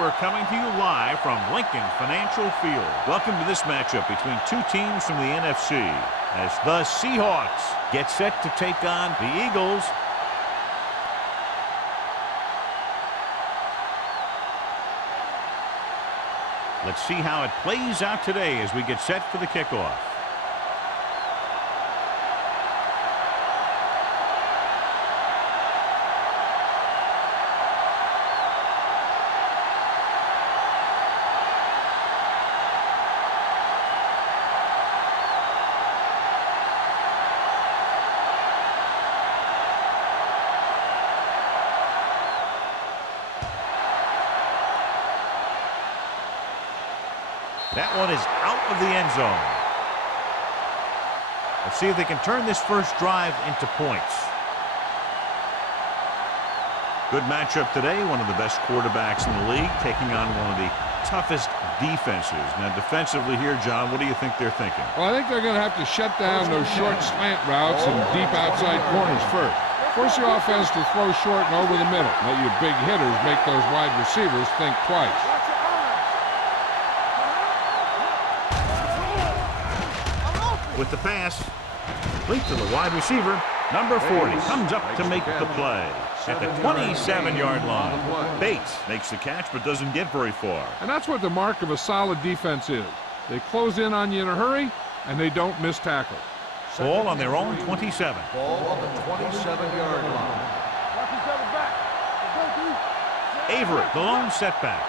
we're coming to you live from Lincoln Financial Field. Welcome to this matchup between two teams from the NFC as the Seahawks get set to take on the Eagles. Let's see how it plays out today as we get set for the kickoff. That one is out of the end zone. Let's see if they can turn this first drive into points. Good matchup today. One of the best quarterbacks in the league taking on one of the toughest defenses. Now defensively here, John, what do you think they're thinking? Well, I think they're going to have to shut down those short slant routes and deep outside corners first. Force your offense to throw short and over the middle. Let your big hitters make those wide receivers think twice. With the pass, complete to the wide receiver, number 40, comes up to make the play at the 27-yard line. Bates makes the catch but doesn't get very far. And that's what the mark of a solid defense is. They close in on you in a hurry, and they don't miss tackle. Ball on their own 27. Ball on the 27-yard line. Avery, the lone setback.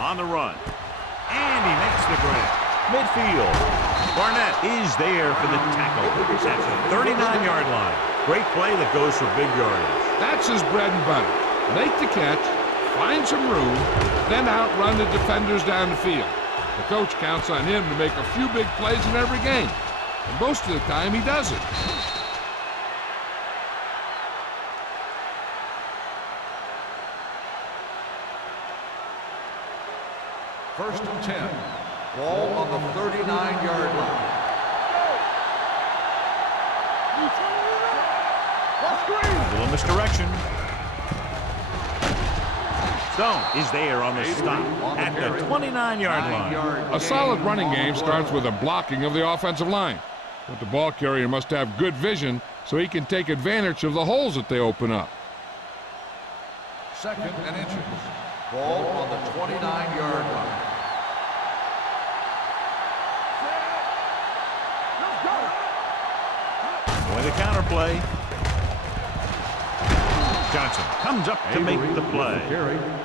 On the run, and he makes the grab. Midfield, Barnett is there for the tackle. That's the 39-yard line. Great play that goes for big yardage. That's his bread and butter. Make the catch, find some room, then outrun the defenders down the field. The coach counts on him to make a few big plays in every game, and most of the time he does it. First and 10. Ball on the 39-yard line. A little misdirection. Stone is there on the stop at the 29-yard line. A solid running game starts with a blocking of the offensive line. But the ball carrier must have good vision so he can take advantage of the holes that they open up. Second and inches. Ball on the 29-yard line. Going the counter play. Johnson comes up to make the play.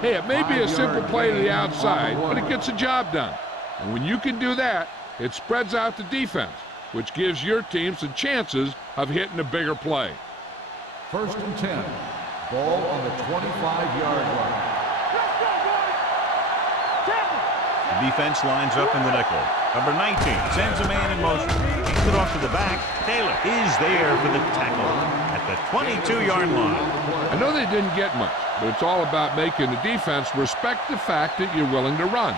Hey, it may be a simple play to the outside, but it gets the job done. And when you can do that, it spreads out the defense, which gives your team some chances of hitting a bigger play. First and 10. Ball on the 25-yard line. The defense lines up in the nickel. Number 19 sends a man in motion. Hands it off to the back. Taylor is there for the tackle at the 22-yard line. I know they didn't get much, but it's all about making the defense respect the fact that you're willing to run.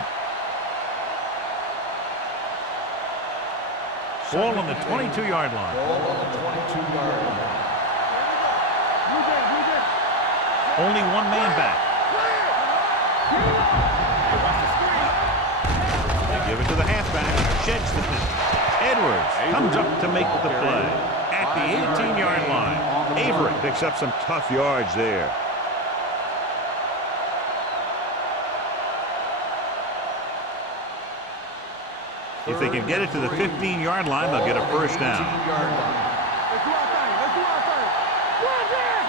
Ball on the 22-yard line. Ball on the 22-yard line. Only one man back. They give it to the halfback. Sheds the pitch. Edwards comes up to make the play at the 18-yard line. Avery picks up some tough yards there. If they can get it to the 15-yard line, they'll get a first down.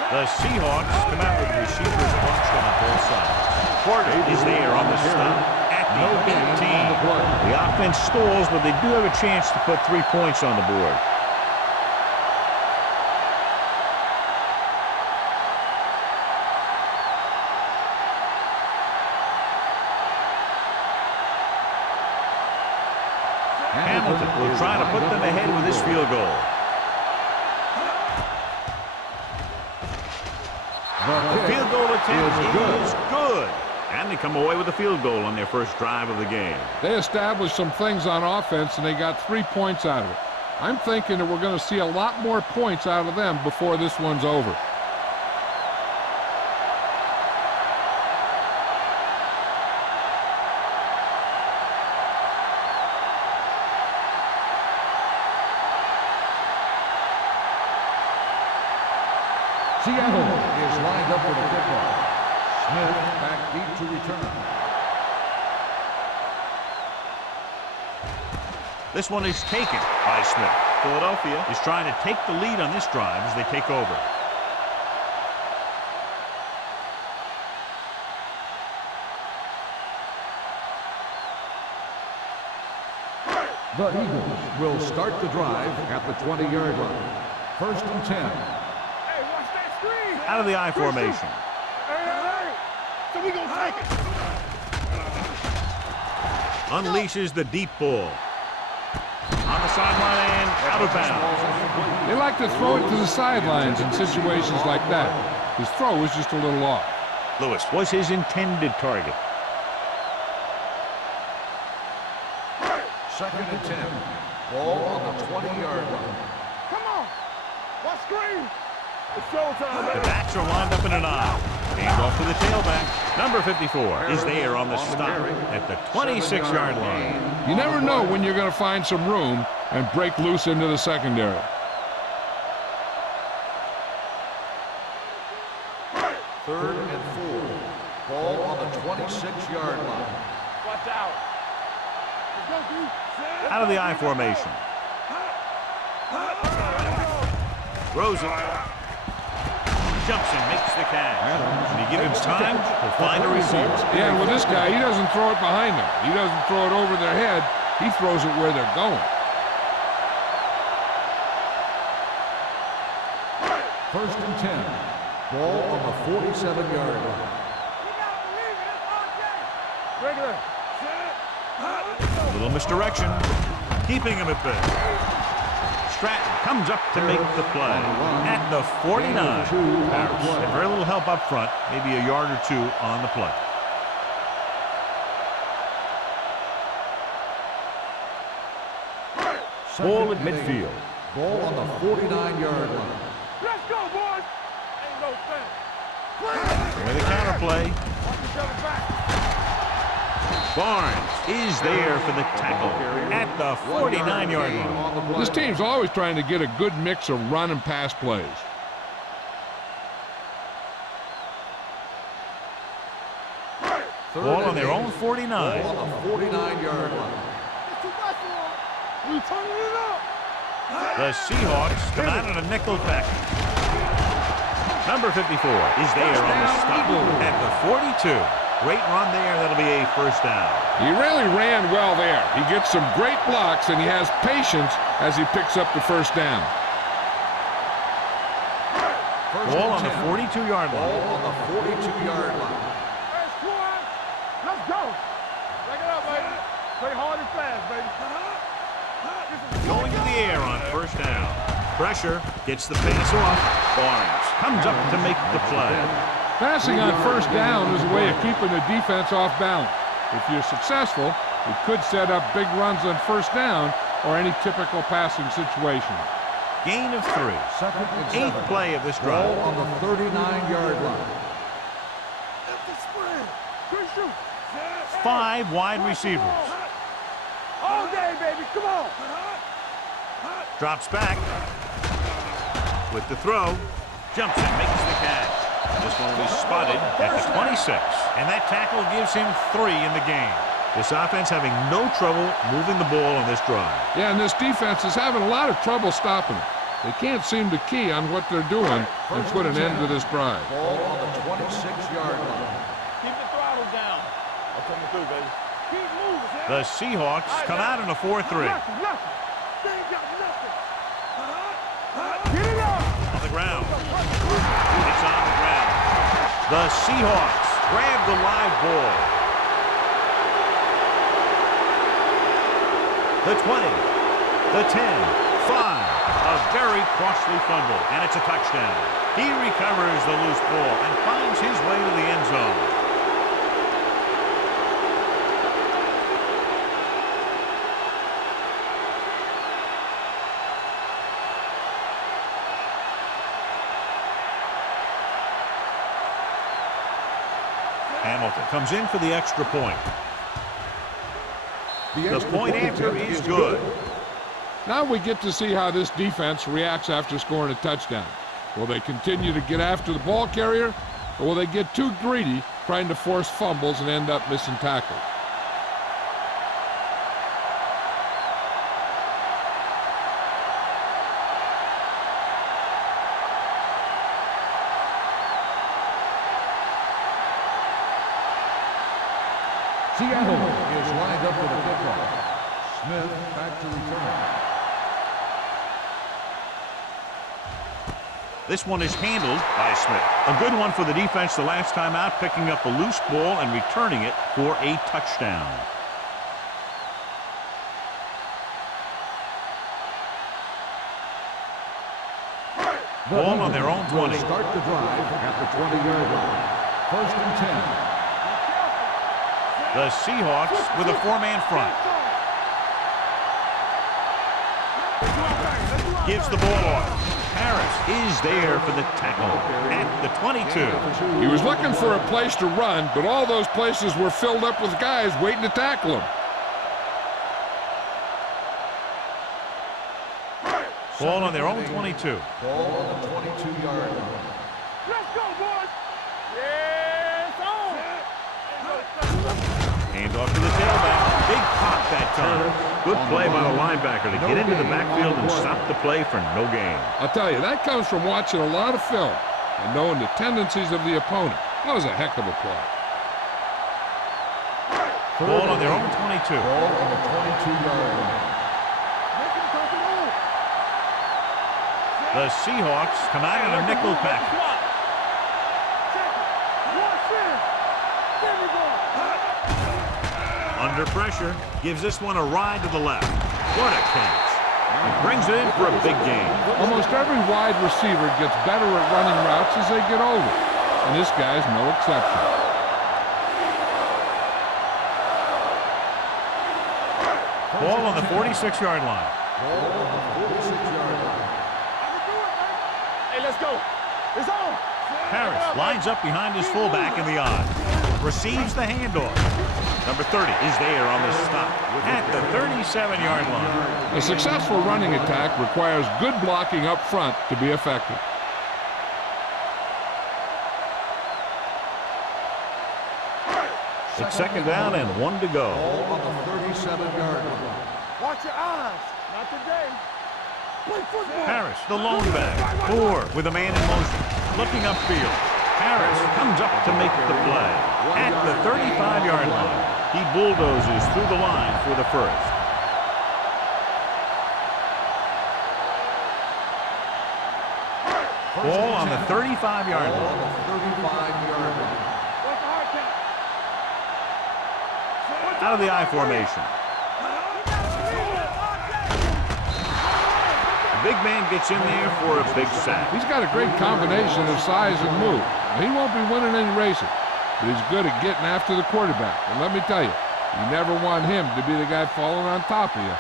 The Seahawks come out with receivers bunched on both sides. Porter is there on the stop at the 18. The offense stalls, but they do have a chance to put 3 points on the board. Hamilton will try to put them ahead with this field goal. The field goal attempt is good. And they come away with a field goal on their first drive of the game. They established some things on offense, and they got 3 points out of it. I'm thinking that we're going to see a lot more points out of them before this one's over. Seattle is lined up for the kickoff. Smith back deep to return. This one is taken by Smith. Philadelphia is trying to take the lead on this drive as they take over. The Eagles will start the drive at the 20-yard line. 1st and 10. Out of the I formation. So we gonna take it. Unleashes the deep ball. On the sideline and out of bounds. They like to throw it to the sidelines in situations like that. His throw was just a little off. Lewis was his intended target. 2nd and 10. Ball on the 20-yard line. Come on. What screen? It's showtime, The baby. backs are lined up in an aisle. Hand off to the tailback. Number 54 is there on the stop at the 26-yard line. You never know when you're going to find some room and break loose into the secondary. 3rd and 4. Ball on the 26-yard line. Watch out. Let's go, dude. Out of the I formation. Throws it. Jumps and makes the catch. When you give him time, he'll find a receiver. Yeah, and with this guy, he doesn't throw it behind them. He doesn't throw it over their head. He throws it where they're going. 1st and 10. Ball on the 47-yard line. Regular. A little misdirection. Keeping him at bay. Stratton comes up to make the play at the 49. Harris had very little help up front, maybe a yard or two on the play. Ball at midfield. Ball on the 49-yard line. Let's go, boys. Ain't no thing. With a counterplay. Watch each other back. Barnes is there for the tackle at the 49-yard line. This team's always trying to get a good mix of run and pass plays. Ball on their own 49. Ball on the 49-yard line. It's too much for him. We turning it up. The Seahawks come out on a nickel package. Number 54 is there on the stop at the 42. Great run there. That'll be a first down. He really ran well there. He gets some great blocks, and he has patience as he picks up the first down. Ball on the 42-yard Ball line. on the 42-yard line. Hey, squad. Let's go. Break it up, baby. Play hard and fast, baby. Going to the air on first down. Pressure gets the pass off. Barnes comes up to make the play. Passing on first down is a way of keeping the defense off balance. If you're successful, it could set up big runs on first down or any typical passing situation. Gain of 3. 2nd and 7. Eighth play of this Ball drive. on the 39-yard line. Empty spread. Good shoot. 5 wide receivers. All day, baby. Come on. Drops back. With the throw. Jumps and makes the catch. This one will be spotted at the 26. And that tackle gives him 3 in the game. This offense having no trouble moving the ball on this drive. Yeah, and this defense is having a lot of trouble stopping it. They can't seem to key on what they're doing and put an end to this drive. Ball on the 26-yard line. Keep the throttle down. I'm coming through, baby. Keep moving. The Seahawks come out in a 4-3. Nothing. They ain't got nothing. Get it up. On the ground. It's on the ground. The Seahawks grab the live ball. The 20, the 10, 5. A very costly fumble, and it's a touchdown. He recovers the loose ball and finds his way to the end zone. Hamilton comes in for the extra point. The extra point answer is good. Now we get to see how this defense reacts after scoring a touchdown. Will they continue to get after the ball carrier, or will they get too greedy trying to force fumbles and end up missing tackles? Seattle is lined up for the kickoff. Smith back to return. This one is handled by Smith. A good one for the defense the last time out, picking up a loose ball and returning it for a touchdown. Ball on their own 20. Start the drive at the 20-yard line. 1st and 10. The Seahawks with a 4-man front. Gives the ball off. Harris is there for the tackle at the 22. He was looking for a place to run, but all those places were filled up with guys waiting to tackle him. Ball on their own 22. Ball on the 22-yard line. Let's go, boys. Yes, on. Hand off to the tailback. Big pop that time. Good play by the linebacker to get into the backfield and stop the play for no gain. I'll tell you, that comes from watching a lot of film and knowing the tendencies of the opponent. That was a heck of a play. Ball on their own 22. Ball on the 22-yard line. The Seahawks come out in a nickel package. Under pressure, gives this one a ride to the left. What a catch. He brings it in for a big gain. Almost every wide receiver gets better at running routes as they get older, and this guy's no exception. Ball on the 46-yard line. Ball on the 46-yard line. Hey, let's go. It's on. Harris lines up behind his fullback in the odd. Receives the handoff. Number 30 is there on the stop at the 37-yard line. A successful running attack requires good blocking up front to be effective. It's 2nd down and 1 to go. Ball on the 37-yard line. Watch your eyes. Not today. Play football. Harris, the lone back. 4 with a man in motion. Looking upfield. Harris comes up to make the play at the 35-yard line. He bulldozes through the line for the first. Ball on the 35-yard Ball line. on the 35-yard line. Out of the I formation. The big man gets in there for a big sack. He's got a great combination of size and move. He won't be winning any races, but he's good at getting after the quarterback. And let me tell you, you never want him to be the guy falling on top of you.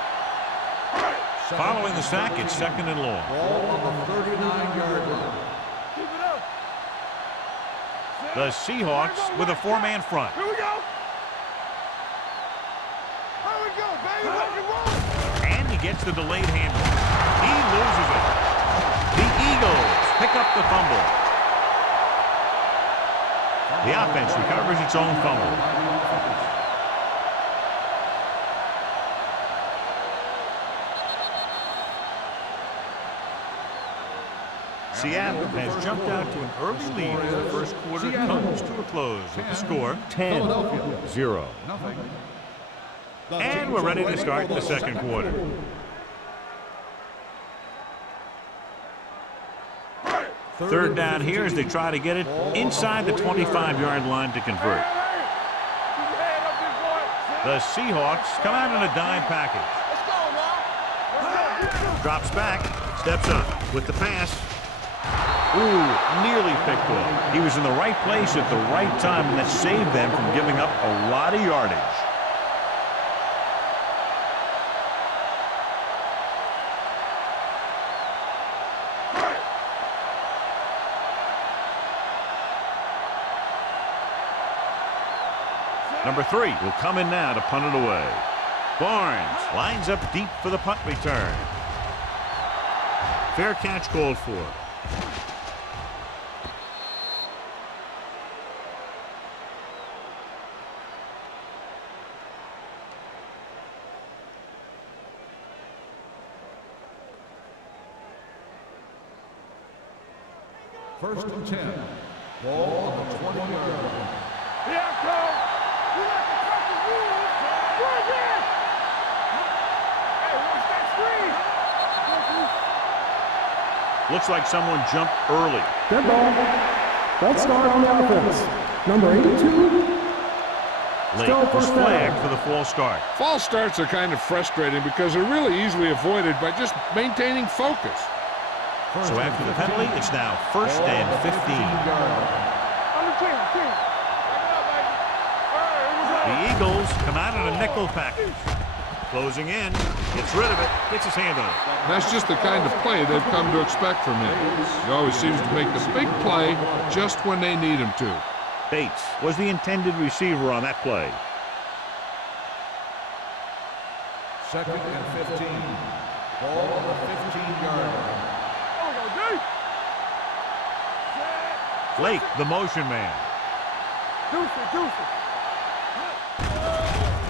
Following the sack, it's 2nd and long. Ball on the 39-yard line. Keep it up. The Seahawks with a 4-man front. Here we go. Here we go, baby. Rock and roll. And he gets the delayed handle. He loses it. The Eagles pick up the fumble. The offense recovers its own fumble. Seattle has jumped out to an early lead as the first quarter comes to a close with the score 10-0. And we're ready to start the second quarter. Third down here as they try to get it inside the 25-yard line to convert. The Seahawks come out in a dime package. Drops back, steps up with the pass. Ooh, nearly picked off. He was in the right place at the right time, and that saved them from giving up a lot of yardage. Number 3 will come in now to punt it away. Barnes lines up deep for the punt return. Fair catch called for. First and 10. Ball on the 20-yard line. Here I go. You like to cut the rules. Right there. Hey, watch that screen. Looks like someone jumped early. Dead ball. Let's start on the offense. Number 82. Late was flagged for the false start. False starts are kind of frustrating because they're really easily avoided by just maintaining focus. So after the penalty, it's now first and 15. Under 10. The Eagles come out in a nickel package. Closing in, gets rid of it, gets his hand on it. That's just the kind of play they've come to expect from him. He always seems to make the big play just when they need him to. Bates was the intended receiver on that play. Second and 15. Ball on the 15-yard line. Lake, the motion man. Deuce it.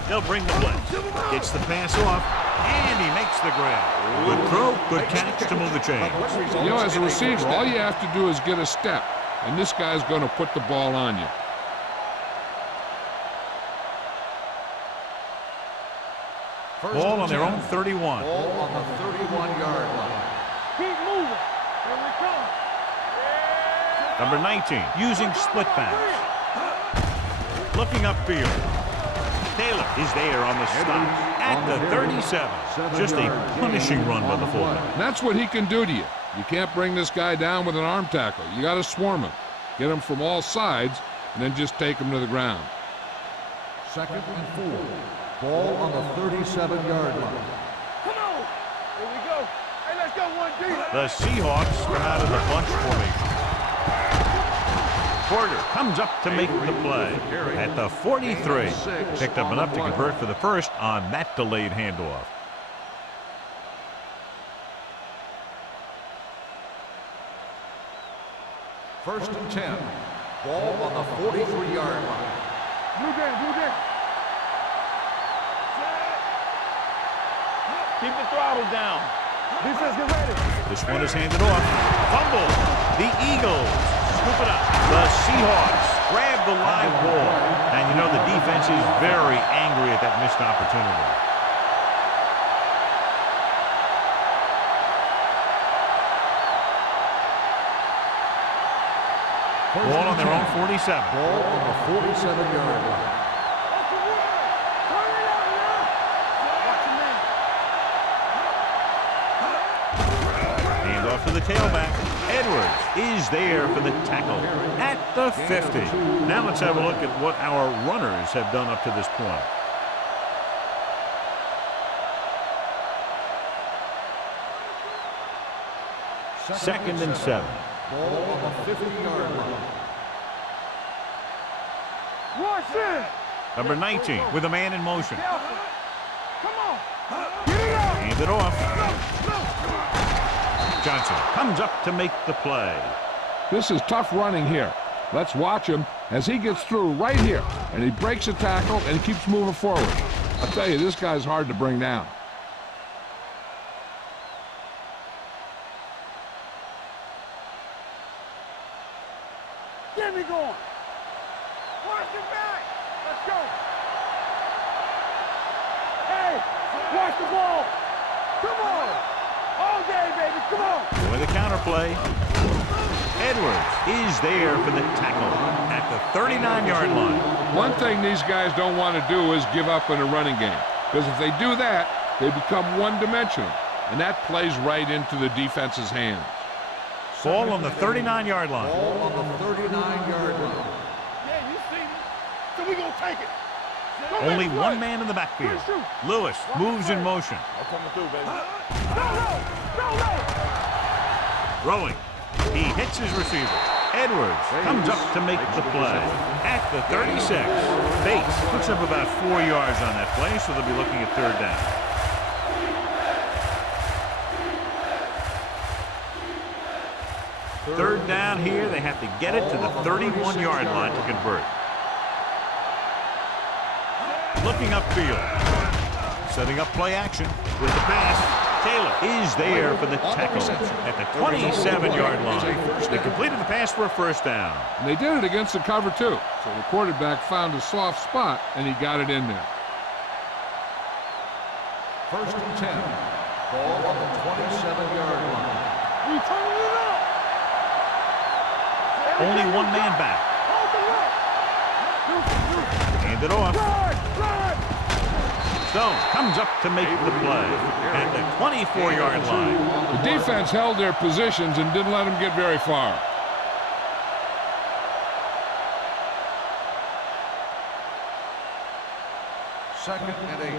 They'll bring the blitz. Gets the pass off, and he makes the grab. Good throw, good catch to move the chain. You know, as a receiver, all you have to do is get a step, and this guy's going to put the ball on you. Ball on their own 31. Ball on the 31-yard line. Keep moving. Here we come. Number 19, using split backs. Looking upfield. Taylor is there on the stop at the 37. Just a punishing run by the fullback. And that's what he can do to you. You can't bring this guy down with an arm tackle. You got to swarm him. Get him from all sides, and then just take him to the ground. Second and 4. Ball on the 37-yard line. Come on. Here we go. Hey, let's go 1D. The Seahawks come out of the bunch formation. Porter comes up to make the play at the 43. Picked up enough to convert for the first on that delayed handoff. First and 10. Ball on the 43-yard line. Blue game. Keep the throttle down. Defense, get ready. This one is handed off. Fumble. The Eagles scoop it up. The Seahawks grab the live ball. And you know the defense is very angry at that missed opportunity. Ball on their own 47. Ball on the 47-yard line. Hand off to the tailback. Edwards is there for the tackle at the 50. Now let's have a look at what our runners have done up to this point. Second and 7. Ball on the 50-yard line. Watch it. Number 19 with a man in motion. Come on. Get it out. Hand it off. Johnson comes up to make the play. This is tough running here. Let's watch him as he gets through right here, and he breaks a tackle and he keeps moving forward. I'll tell you, this guy's hard to bring down. Get me going. Watch your back. Let's go. Hey, watch the ball. Come on. All day, baby. Come on. With a counter play. Edwards is there for the tackle at the 39-yard line. One thing these guys don't want to do is give up in a running game, because if they do that, they become one-dimensional, and that plays right into the defense's hands. Ball on the 39-yard line. Ball on the 39-yard line. Yeah, you see me. So we gonna take it. Go Only make a one play. man in the backfield. Shoot. Lewis moves in motion. I'm coming through, baby. Go. Throwing. He hits his receiver. Edwards comes up to make the play. At the 36, Bates puts up about 4 yards on that play, so they'll be looking at third down. Third down here, they have to get it to the 31-yard line to convert. Looking upfield. Setting up play action with the pass. Taylor is there for the tackle at the 27-yard line. They completed the pass for a first down. And they did it against the cover, too. So the quarterback found a soft spot, and he got it in there. First and 10. Ball on the 27-yard line. We turning it up. Only one man back. Hand it off. Stone comes up to make the play at the 24-yard line. The defense held their positions and didn't let them get very far. Second and 8.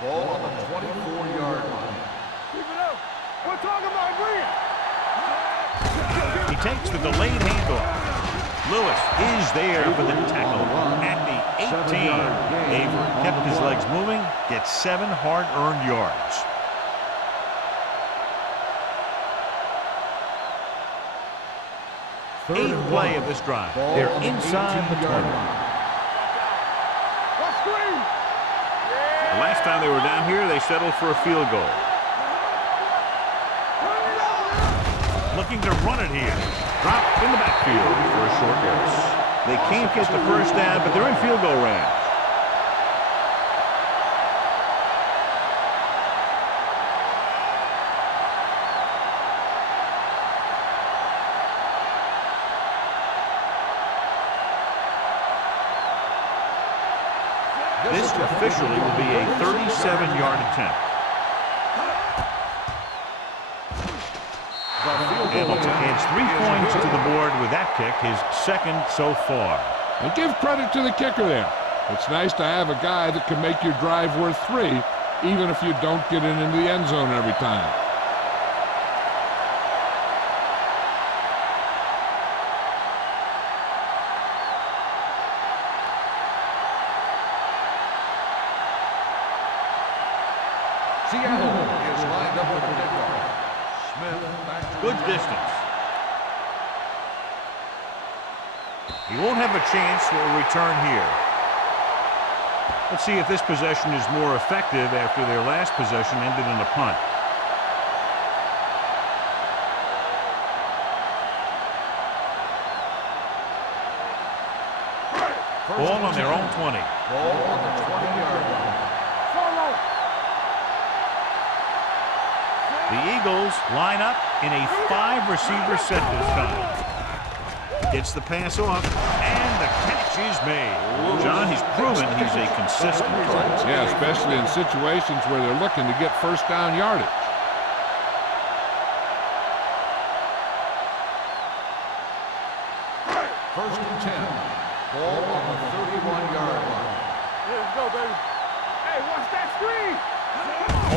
Ball on the 24-yard line. Keep it up. We're talking about Green. He takes the delayed handoff. Lewis is there for the tackle at the 18. Avery kept his legs moving, gets 7 hard-earned yards. Eighth play of this drive. They're inside the 20. Let's screen. The last time they were down here, they settled for a field goal. Looking to run it here. Dropped in the backfield for a short loss. They can't get the first down, but they're in field goal range. This officially will be a 37-yard attempt. Hamilton adds 3 points to the board with that kick, his second so far. And give credit to the kicker there. It's nice to have a guy that can make your drive worth 3, even if you don't get it into the end zone every time. Seattle is lined up with the kickoff. Smith back to Good distance. He won't have a chance for a return here. Let's see if this possession is more effective after their last possession ended in a punt. Ball on their own 20. Ball on the 20-yard line. Follow. The Eagles line up in a 5-receiver set this time. Gets the pass off, and the catch is made. John, he's proven he's a consistent player. Yeah, especially in situations where they're looking to get first down yardage. First and 10. Ball on the 31-yard line. Let's go, baby. Hey, watch that screen.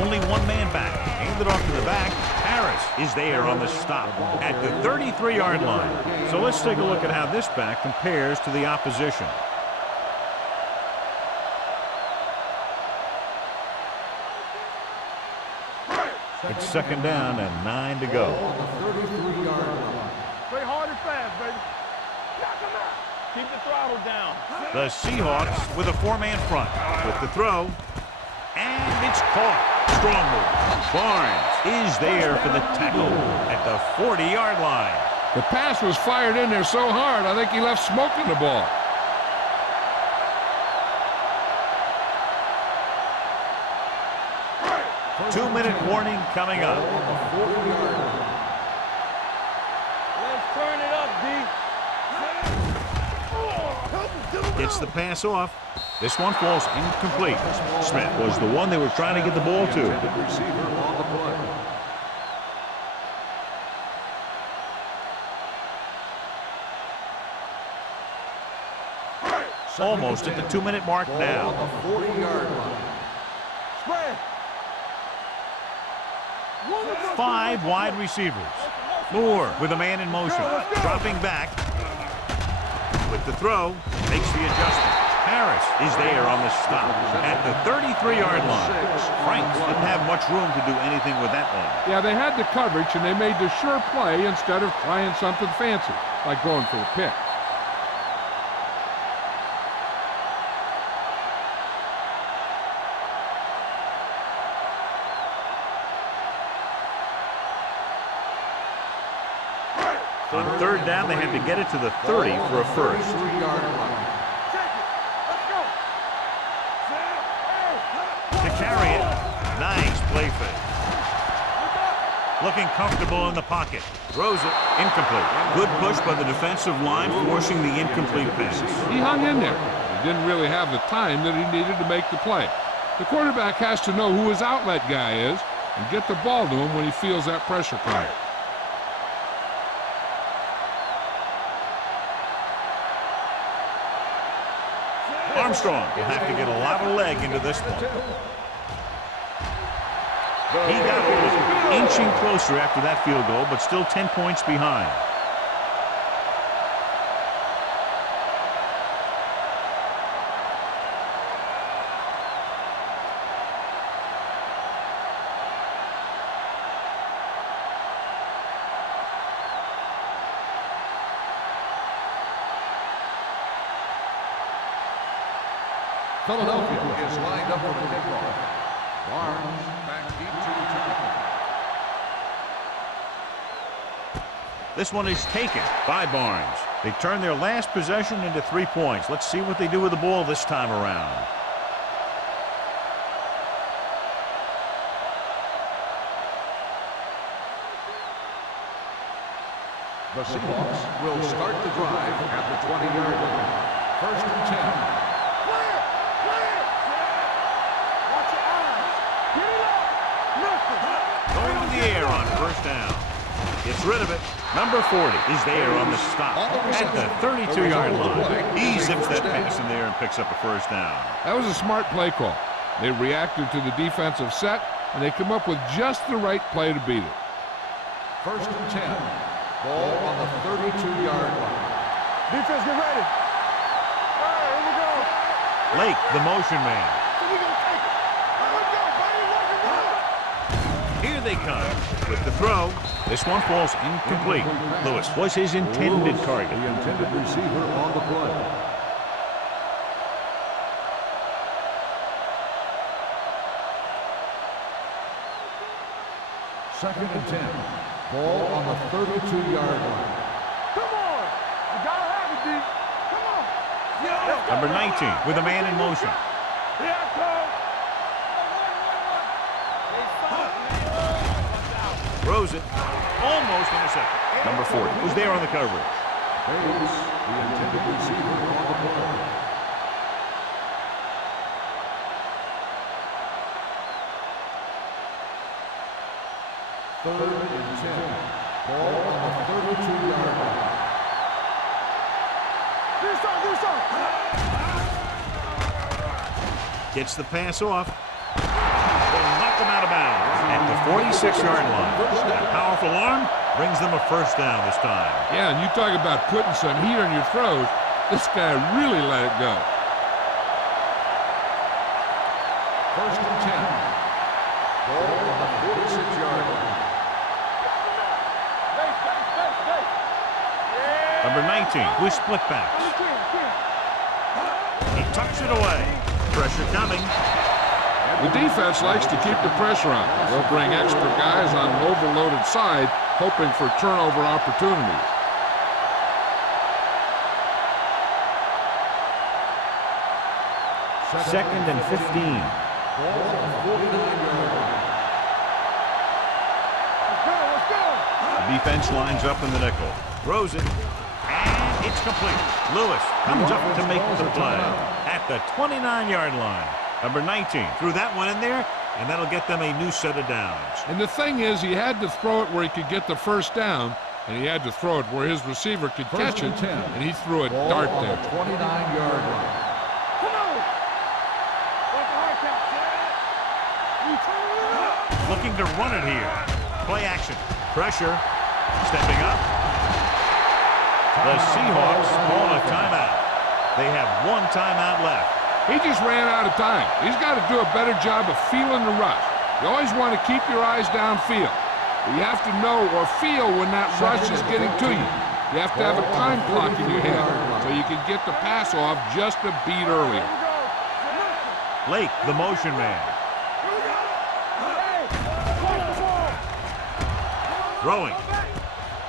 Only one man back. Handed off to the back. Harris is there on the stop at the 33-yard line. So let's take a look at how this back compares to the opposition. It's second down and 9 to go. Play hard and fast, baby. Knock him out. Keep the throttle down. The Seahawks with a 4-man front. With the throw. And it's caught. Strong move. Barnes is there for the tackle at the 40-yard line. The pass was fired in there so hard, I think he left smoke in the ball. Two-minute warning coming up. Let's turn it up, D. Gets the pass off. This one falls incomplete. Smith was the one they were trying to get the ball to. Receiver on the play. Almost at the 2-minute mark now. On the 40-yard line. Spread. 5 wide receivers. Moore with a man in motion. Dropping back. with the throw, makes the adjustment. Harris is there on the stop at the 33-yard line. Franks didn't have much room to do anything with that one. Yeah, they had the coverage, and they made the sure play instead of trying something fancy, like going for the pick. On third down, they had to get it to the 30 for a first. To carry it, nice play fake. Looking comfortable in the pocket. Throws it, incomplete. Good push by the defensive line, forcing the incomplete pass. He hung in there. He didn't really have the time that he needed to make the play. The quarterback has to know who his outlet guy is and get the ball to him when he feels that pressure coming. Armstrong will have to get a lot of leg into this one. He got over, inching closer after that field goal, but still 10 points behind. Philadelphia is lined up for the kickoff. Barnes back deep to return. This one is taken by Barnes. They turn their last possession into 3 points. Let's see what they do with the ball this time around. The Seahawks will start the drive at the 20-yard line. First and 10. Going to the air on first down. Gets rid of it. Number 40 is there on the stop at the 32-yard line. He zips that pass in there and picks up a first down. That was a smart play call. They reacted to the defensive set, and they come up with just the right play to beat it. First and 10. Ball on the 32-yard line. Defense, get ready. All right, here we go. Lake, the motion man. We gonna take it. Let's go, buddy. Here they come with the throw. This one falls incomplete. Lewis was his intended target. The intended receiver on the play. Second and 10. Ball on the 32-yard line. Come on. You gotta have it, D. Come on. Yeah. Number 19 with a man in motion. Here I come. Throws it. Almost intercepted. Number 40 was there on the coverage. Bates, the intended receiver on the play. Third and 10. Ball on the 32-yard line. Do something. Gets the pass off. Will knock them out of bounds at the 46-yard line. That powerful arm brings them a first down this time. Yeah, and you talk about putting some heat on your throws. This guy really let it go. First and 10. Ball on the 46-yard line. Number 19 with split backs. He tucks it away. Pressure coming. The defense likes to keep the pressure on. They'll bring extra guys on an overloaded side, hoping for turnover opportunities. Second and 15. Ball on the 49-yard line. Let's go. The defense lines up in the nickel. Throws it. And it's complete. Lewis comes up to make the play at the 29-yard line. Number 19 threw that one in there, and that'll get them a new set of downs. And the thing is, he had to throw it where he could get the first down, and he had to throw it where his receiver could catch it, and he threw a dart there. 29-yard line. Come on. What's the hard count? You turn it up. Looking to run it here. Play action. Pressure. Stepping up. The Seahawks call a timeout. 1 timeout left. He just ran out of time. He's got to do a better job of feeling the rush. You always want to keep your eyes downfield. But you have to know or feel when that rush is getting to you. You have to have a time clock in your head so you can get the pass off just a beat earlier. Lake, the motion man. Throwing.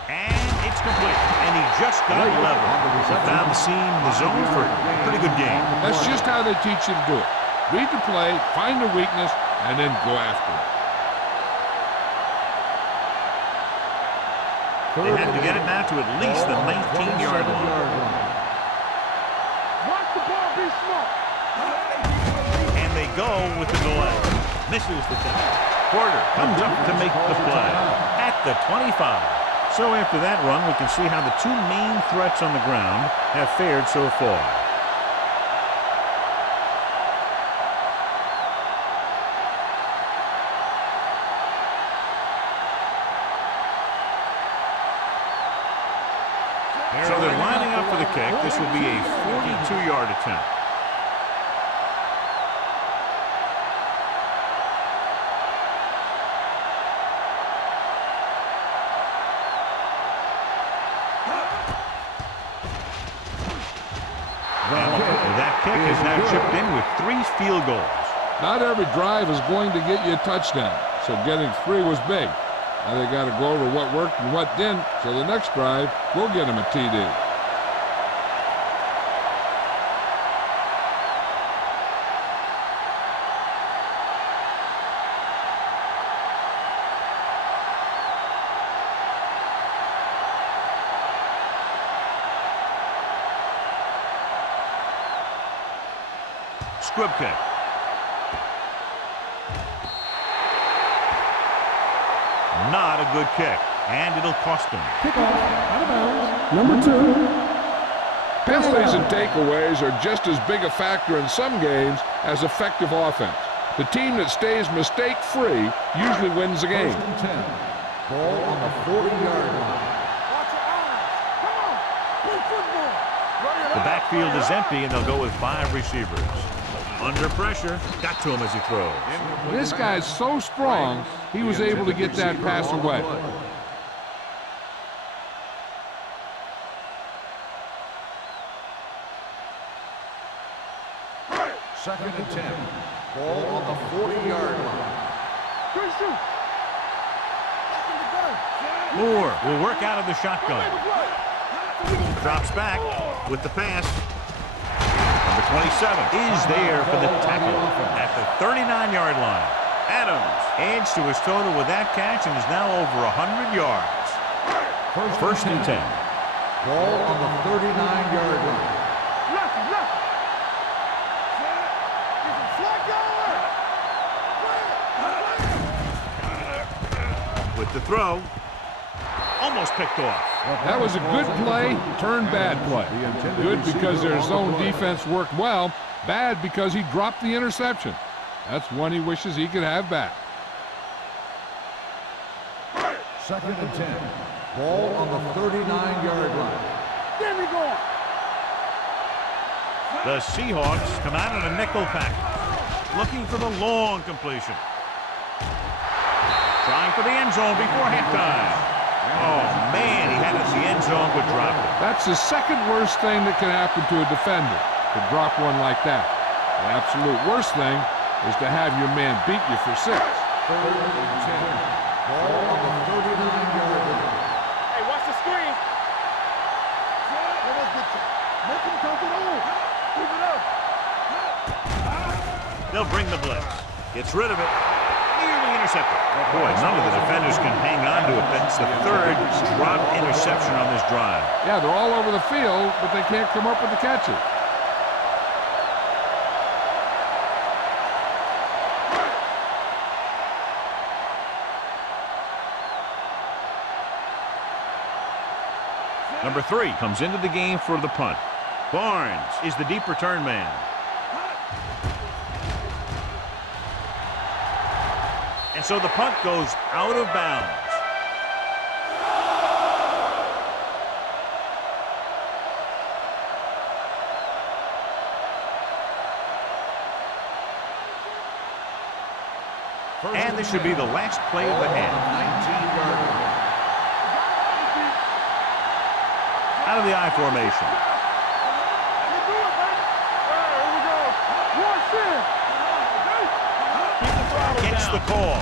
And it's complete. And he just got level. So found the seam in the zone for a pretty good game. That's just how they teach you to do it. Read the play, find the weakness, and then go after it. They had to get it now to at least the 19-yard line. Watch the ball be smart. And they go with the delay. Misses the tackle. Porter comes up to make the play at the 25. So after that run, we can see how the 2 main threats on the ground have fared so far. So they're lining up for the kick. This will be a 42-yard attempt. And that kick is now chipped in with 3 field goals. Not every drive is going to get you a touchdown, so getting 3 was big. Now they got to go over what worked and what didn't, so the next drive will get them a TD. Squib kick. Not a good kick, and it'll cost them. Kickoff, out of bounds, number 2. Penalties and takeaways are just as big a factor in some games as effective offense. The team that stays mistake-free usually wins the game. 1st and 10. Ball on the 40-yard line. Watch your eyes. Come on. Play football. The backfield is empty, and they'll go with 5 receivers. Under pressure, got to him as he throws. This guy's so strong, he was able to get that pass away. Second and 10. Ball on the 40-yard line. Good shoot. Back in the gun. Moore will work out of the shotgun. Drops back with the pass. Number 27 is there for the tackle at the 39-yard line. Adams adds to his total with that catch and is now over 100 yards. First and 10. Ball on the 39-yard line. Lucky. He's a flag goer. With the throw. Almost picked off. That was a good play, turned bad play. Good because their zone defense worked well. Bad because he dropped the interception. That's one he wishes he could have back. Second and 10. Ball on the 39-yard line. There we go. The Seahawks come out in a nickel package, looking for the long completion. Trying for the end zone before halftime. Oh, man, he had it in the end zone but dropped it. That's the second worst thing that can happen to a defender, to drop one like that. The absolute worst thing is to have your man beat you for 6. Third and 10. Ball on the 39-yard line. Hey, watch the screen. Make him come to the hole. Keep it up. They'll bring the blitz. Gets rid of it. Nearly intercepted. Boy, none of the defenders can hang on to it. That's the 3rd dropped interception on this drive. Yeah, they're all over the field, but they can't come up with the catches. Number 3 comes into the game for the punt. Barnes is the deep return man. And so the punt goes out of bounds. And this should be the last play of the half. 19-yard line. Out of the I formation. Gets the call.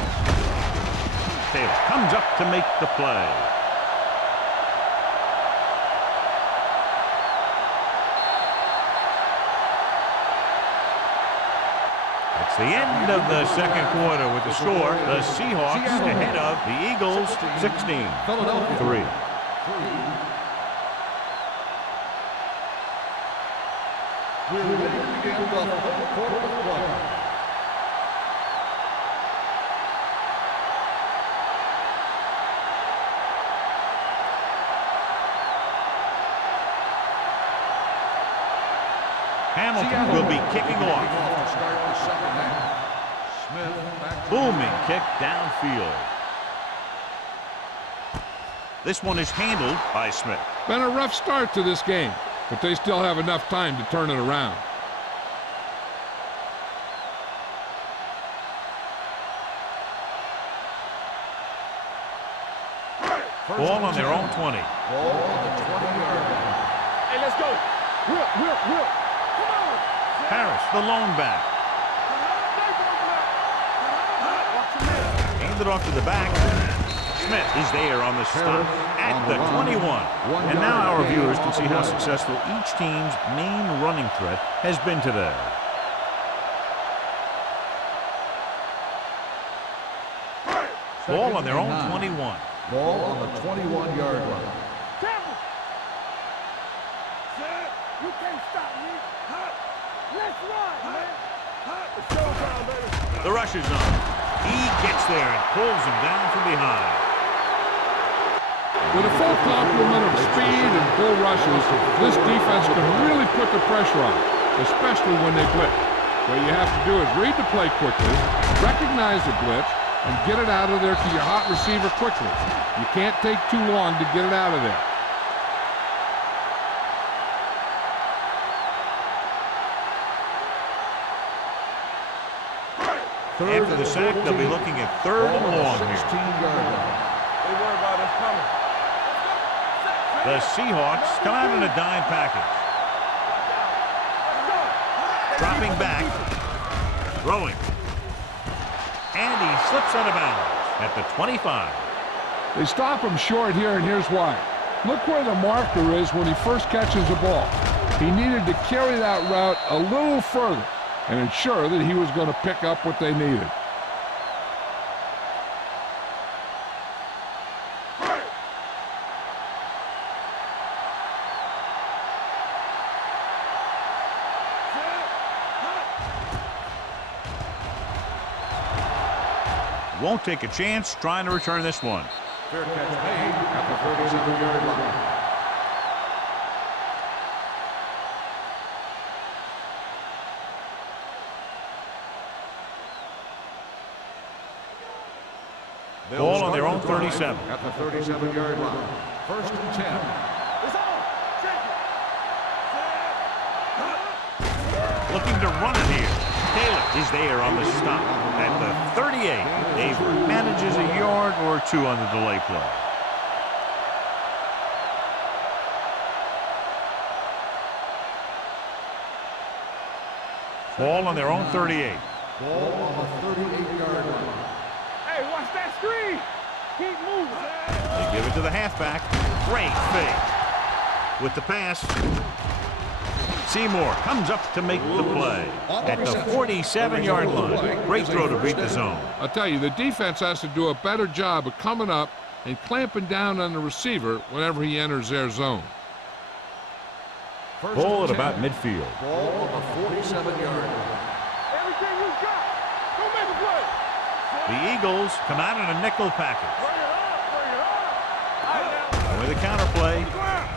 Taylor comes up to make the play. It's the end of the second quarter with the score. The Seahawks ahead of the Eagles 16-3. We're ready to begin the third quarter of play. Hamilton will be kicking off. To start the second half. Smith back to Booming kick downfield. This one is handled by Smith. Been a rough start to this game, but they still have enough time to turn it around. Ball on their own 20. Ball on the 20-yard line. Hey, let's go. Will. Come on. Harris, the lone back. Handed off to the back. Smith is there on the stop at the 21. And now our viewers can see how successful each team's main running threat has been today. Ball on their own 21. Ball on the 21-yard line. Campbell. You can't stop me. Let's run, man. It's showtime, baby. The rush is on. He gets there and pulls him down from behind. With a full complement of speed and bull rushes, this defense can really put the pressure on, especially when they blitz. What you have to do is read the play quickly, recognize the blitz, and get it out of there to your hot receiver quickly. You can't take too long to get it out of there. After the sack, they'll be looking at third and long here. 16-yard line. They worry about us coming. The Seahawks come out in a dime package. Dropping back. Throwing. And he slips out of bounds at the 25. They stop him short here, and here's why. Look where the marker is when he first catches the ball. He needed to carry that route a little further and ensure that he was going to pick up what they needed. Won't take a chance trying to return this one. Fair catch made at the 37-yard line. Ball on their own 37. At the 37-yard line. First and 10. It's on. Check it. Looking to run it here. Taylor is there on the stop at the 38. Dave manages a yard or two on the delay play. Ball on their own 38. Ball on the 38-yard line. Hey, watch that screen. Keep moving. They give it to the halfback. Great fake. With the pass, Seymour comes up to make the play at the 47-yard line. Great throw to beat the zone. I'll tell you, the defense has to do a better job of coming up and clamping down on the receiver whenever he enters their zone. First Ball and at 10. about midfield. Ball on the 47-yard line. Everything you got. Go make a play. The Eagles come out in a nickel package. Bring it up. Bring it up. All right, now. With a counter play, Ground.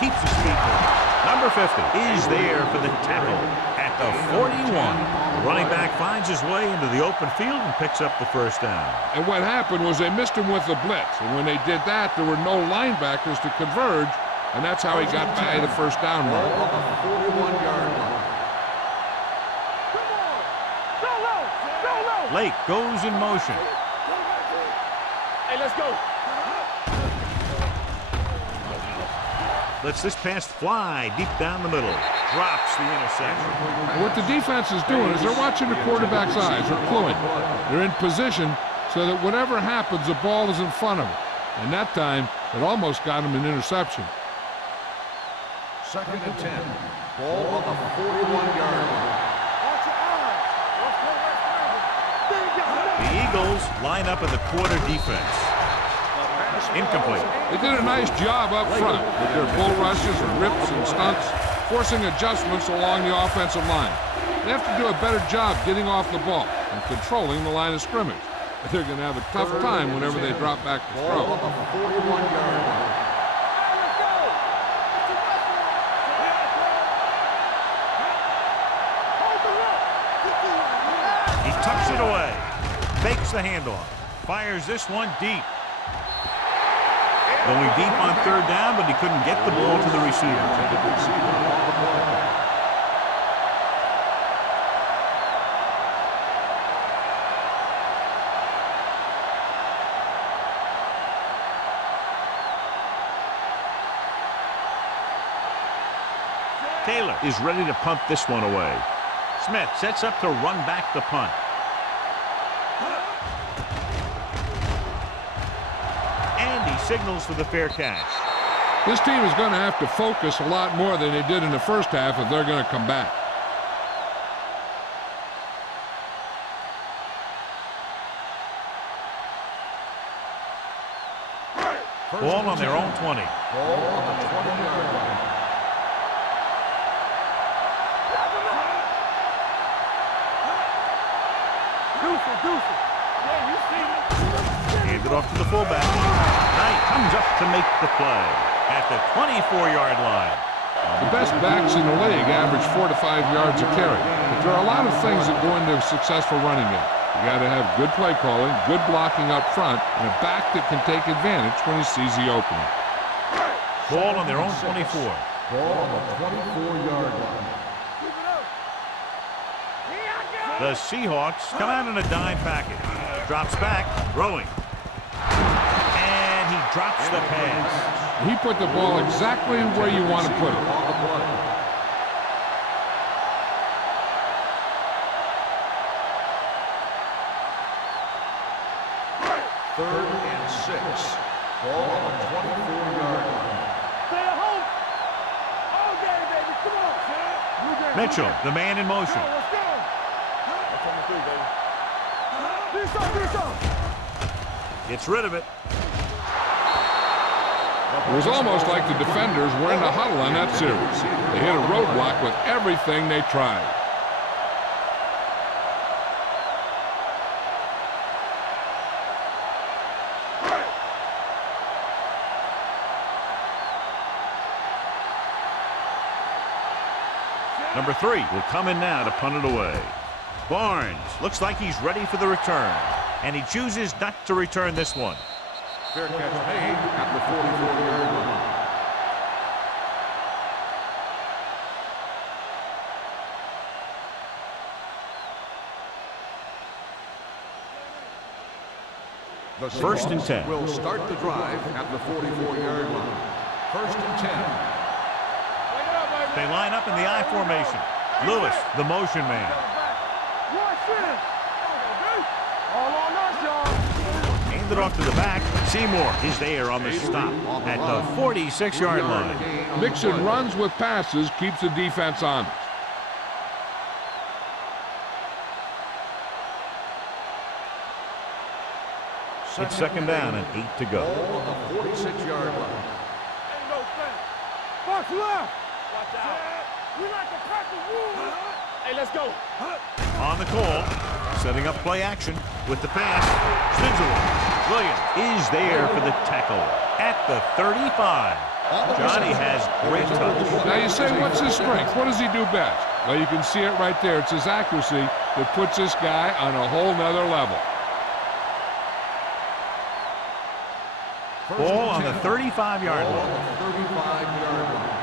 keeps his feet moving. Number 50 is there for the tackle at the 41. The running back finds his way into the open field and picks up the first down. And what happened was they missed him with the blitz. And when they did that, there were no linebackers to converge, and that's how he got by the first down Ball mark. on the 41-yard line. Come on. Go low. Lake goes in motion. Hey, let's go. Lets this pass fly deep down the middle. Drops the interception. What the defense is doing is they're watching the quarterback's eyes. They're cluing. They're in position so that whatever happens, the ball is in front of them. And that time, it almost got him an interception. 2nd and 10. Ball on the 41-yard line. Watch your eyes. Let's go, let's go. The Eagles line up in the quarter defense. Incomplete. They did a nice job up front with their bull rushes and rips and stunts, forcing adjustments along the offensive line. They have to do a better job getting off the ball and controlling the line of scrimmage. They're going to have a tough time whenever they drop back to throw. Ball on the 41-yard line. Let's go. Hold the rope. He tucks it away. Fakes the handoff. Fires this one deep. Going deep on 3rd down, but he couldn't get the ball to the receiver. Taylor is ready to punt this one away. Smith sets up to run back the punt. And he signals for the fair catch. This team is going to have to focus a lot more than they did in the first half if they're going to come back. Ball on their own 20. Ball on the 20-yard line. Deuce. Yeah, you see me. Handed off to the fullback. Knight comes up to make the play at the 24-yard line. The best backs in the league average 4 to 5 yards a carry. But there are a lot of things that go into a successful running game. You got to have good play calling, good blocking up front, and a back that can take advantage when he sees the opening. Ball on their own 24. Ball on the 24-yard line. The Seahawks come out in a dime package. Drops back, throwing. And he drops the pass. He put the ball exactly where you want to put it. On the play. Third and 6. Ball on the 24-yard line. Stay at home. All day, baby. Come on, son. Mitchell, the man in motion. Let's go. That's on the 3, baby. Finish up. Gets rid of it. It was almost like the defenders were in the huddle on that series. They hit a roadblock with everything they tried. Number 3 will come in now to punt it away. Barnes looks like he's ready for the return, and he chooses not to return this one. Fair catch made at the 44-yard line. The First and 10. will start the drive at the 44-yard line. First and 10. They line up in the I formation. Lewis, the motion man. Watch it. All on us, y'all. Handed off to the back. Seymour is there on the stop at the 46-yard line. Mixing runs with passes keeps the defense honest. It's second down and 8 to go. Ball on the 46-yard line. Ain't no thing. Box left. Watch out. We like to practice rules. Hey, let's go. On the call, setting up play action with the pass. Stinson Williams is there for the tackle at the 35. Johnny has great touch. Now you say, what's his strength? What does he do best? Well, you can see it right there. It's his accuracy that puts this guy on a whole nother level. Ball on the 35-yard Ball line. on the 35-yard line.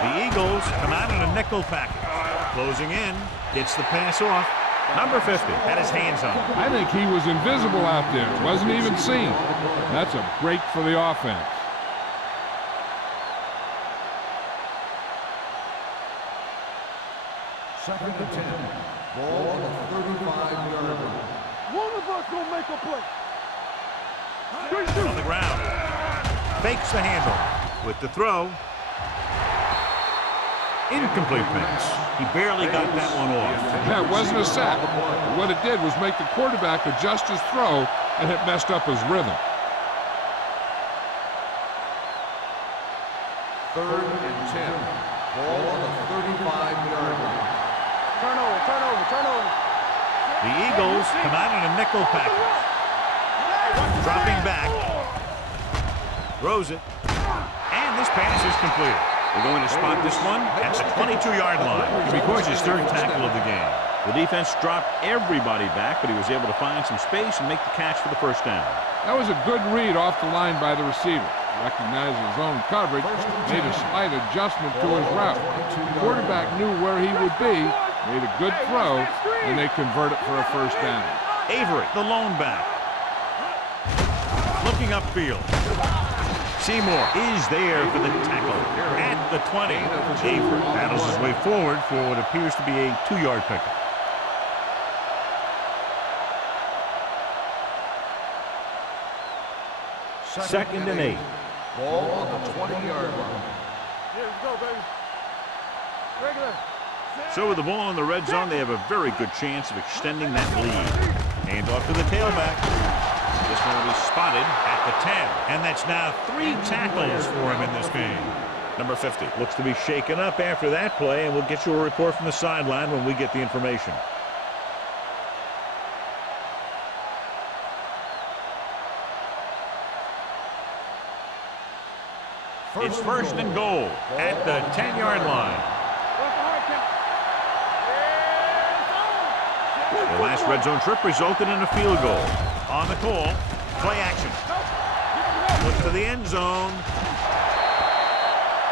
The Eagles come out in a nickel package. Closing in. Gets the pass off. Number 50 had his hands on it. I think he was invisible out there. Wasn't even seen. That's a break for the offense. Second and 10. Ball on the 35-yard line. One of us gonna make a play. On the ground. Fakes the handle. With the throw. Incomplete pass. He barely got that one off. That wasn't a sack. What it did was make the quarterback adjust his throw, and it messed up his rhythm. Third and 10. Ball on the 35-yard line. Turnover. The Eagles come out in a nickel package. Dropping back. Throws it. And this pass is completed. We're going to spot this one at the 22-yard line. He records his third tackle of the game. The defense dropped everybody back, but he was able to find some space and make the catch for the first down. That was a good read off the line by the receiver. Recognized his own coverage, made a slight adjustment to his route. The quarterback knew where he would be, made a good throw, and they convert it for a first down. Avery, the lone back. Looking upfield. Seymour is there for the tackle at the 20. Avery battles his way forward for what appears to be a 2-yard pickup. Second and 8. Ball on the 20-yard line. Here we go, baby. Regular. So with the ball in the red zone, they have a very good chance of extending that lead. Hand off to the tailback. This one will be spotted at the 10. And that's now 3 tackles for him in this game. Number 50 looks to be shaken up after that play, and we'll get you a report from the sideline when we get the information. It's first and goal at the 10-yard line. The last red zone trip resulted in a field goal. On the call, play action. Looks to the end zone.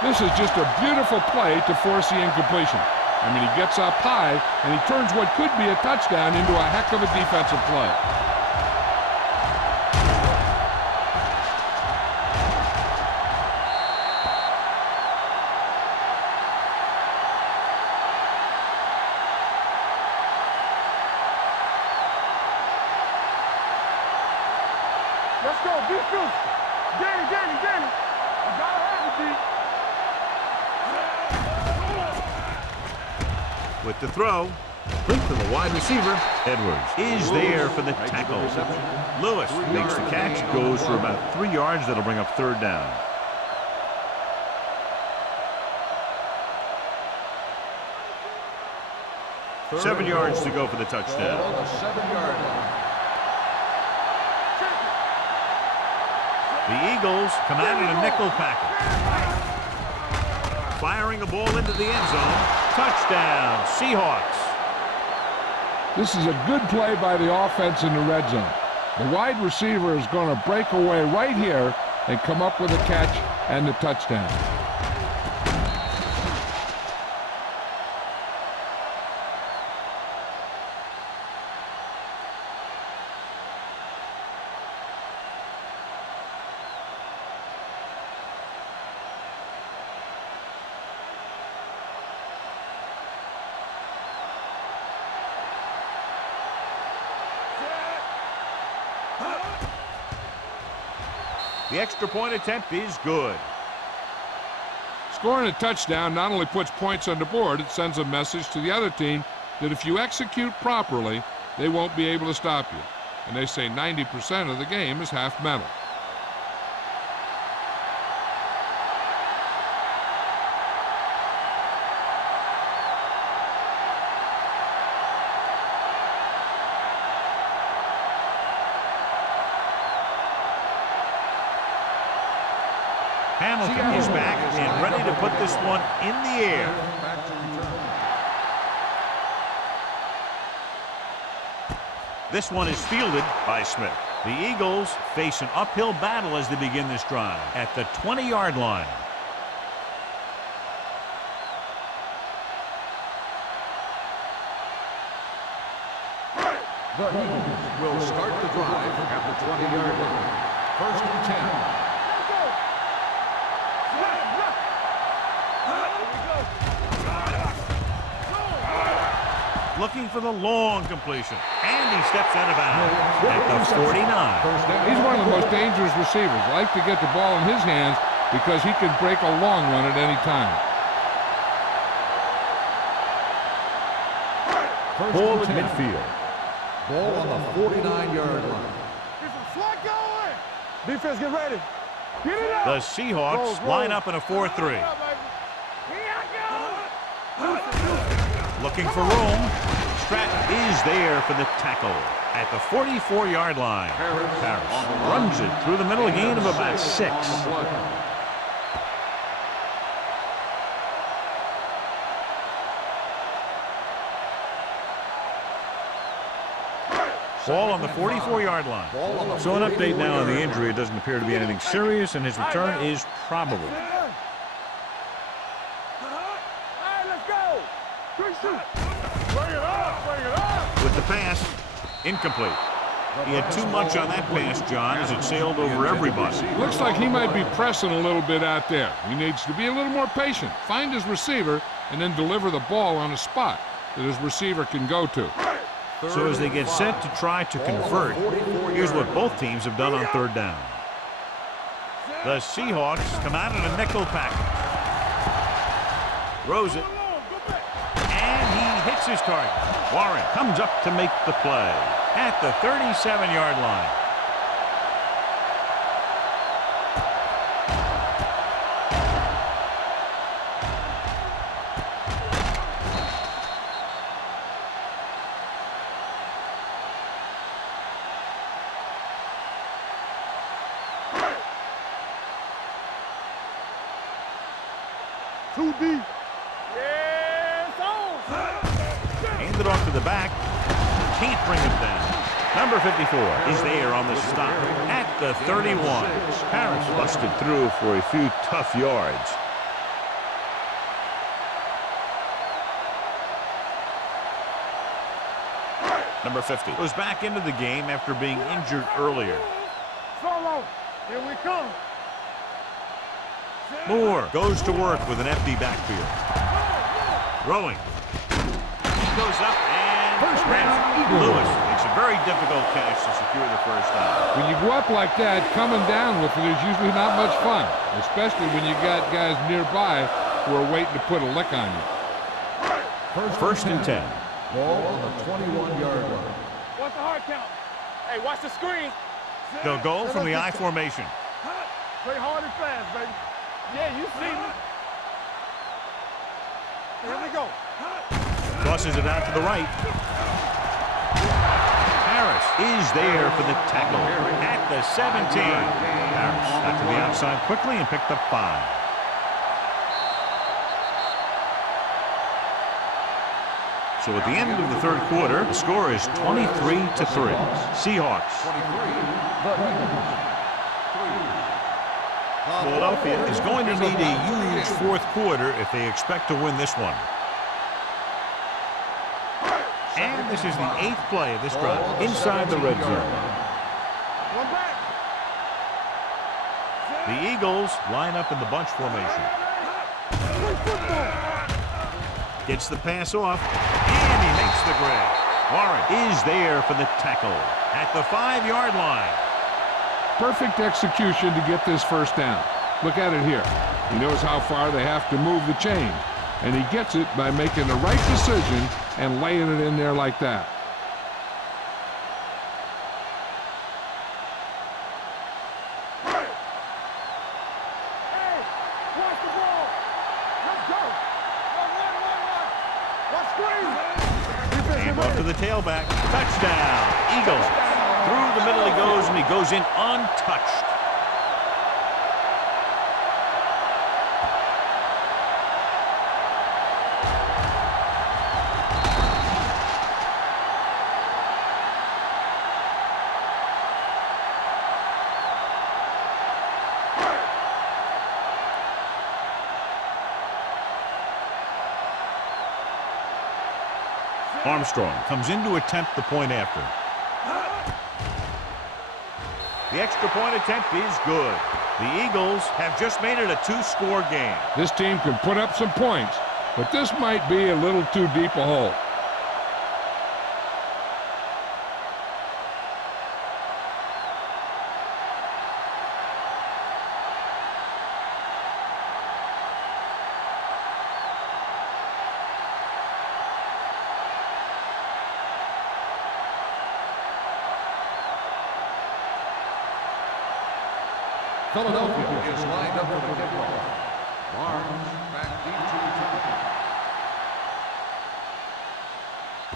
This is just a beautiful play to force the incompletion. I mean, he gets up high, and he turns what could be a touchdown into a heck of a defensive play. Let's go, defense. Danny. You gotta have it, D. With the throw, complete to the wide receiver. Edwards is there for the tackle. Lewis makes the catch, goes for about 3 yards. That'll bring up third down. Third 7 yards to go for the touchdown. Ball on the 7-yard line. The Eagles come out in a nickel package. Firing a ball into the end zone. Touchdown, Seahawks. This is a good play by the offense in the red zone. The wide receiver is going to break away right here and come up with a catch and the touchdown. The extra point attempt is good. Scoring a touchdown not only puts points on the board, it sends a message to the other team that if you execute properly, they won't be able to stop you. And they say 90% of the game is half mental. Hamilton is back and ready to put this one in the air. This one is fielded by Smith. The Eagles face an uphill battle as they begin this drive at the 20-yard line. The Eagles will start the drive at the 20-yard line. First and 10. Let's go. Looking for the long completion. And he steps out of bounds at the 49. First down. He's one of the most dangerous receivers. Like to get the ball in his hands because he can break a long run at any time. Ball at midfield. Ball on the 49-yard line. Get some slack going. Defense, get ready. Get it up. The Seahawks line up in a 4-3. Looking for room. Stratton is there for the tackle at the 44-yard line. Harris runs it through the middle, a gain of about 6. Ball on the 44-yard line. So an update now on the injury. It doesn't appear to be anything serious, and his return is probable. All right, let's go. Bring it up. Bring it up. With the pass, incomplete. He had too much on that pass, John, as it sailed over everybody. Looks like he might be pressing a little bit out there. He needs to be a little more patient, find his receiver, and then deliver the ball on a spot that his receiver can go to. So as they get set to try to convert, here's what both teams have done on third down. The Seahawks come out in a nickel package. Throws it. And he hits his target. Warren comes up to make the play at the 37-yard line. Too deep. Yeah, it's on. Hand it off to the back. Can't bring him down. Number 54 is there on the stop at the 31. Harris busted through for a few tough yards. Number 50 was back into the game after being injured earlier. Solo. Here we come. Moore goes to work with an empty backfield. Throwing. Goes up and Lewis makes a very difficult catch to secure the first down. When you go up like that, coming down with it is usually not much fun, especially when you got guys nearby who are waiting to put a lick on you. First and 10. Ball on the 21-yard line. What's the hard count? Hey, watch the screen. They'll go from the I formation. Play hard and fast, baby. Yeah, you see me. Here we go. Tosses it out to the right. Harris is there for the tackle at the 17. Harris got to the outside quickly and picked up 5. So at the end of the third quarter, the score is 23-3. Seahawks. Philadelphia is going to need a huge fourth quarter if they expect to win this one. And this is the 8th play of this drive inside the red zone. One back. The Eagles line up in the bunch formation. Gets the pass off, and he makes the grab. Warren is there for the tackle at the 5-yard line. Perfect execution to get this first down. Look at it here. He knows how far they have to move the chain, and he gets it by making the right decision and laying it in there like that. Hey, watch the ball. Let's go. Run. Watch screen. Hand off to the tailback. Touchdown, Eagles. Through the middle he goes, and he goes in untouched. Armstrong comes in to attempt the point after. The extra point attempt is good. The Eagles have just made it a 2-score game. This team can put up some points, but this might be a little too deep a hole. Philadelphia is lined up for the kickoff. Barnes back deep to return.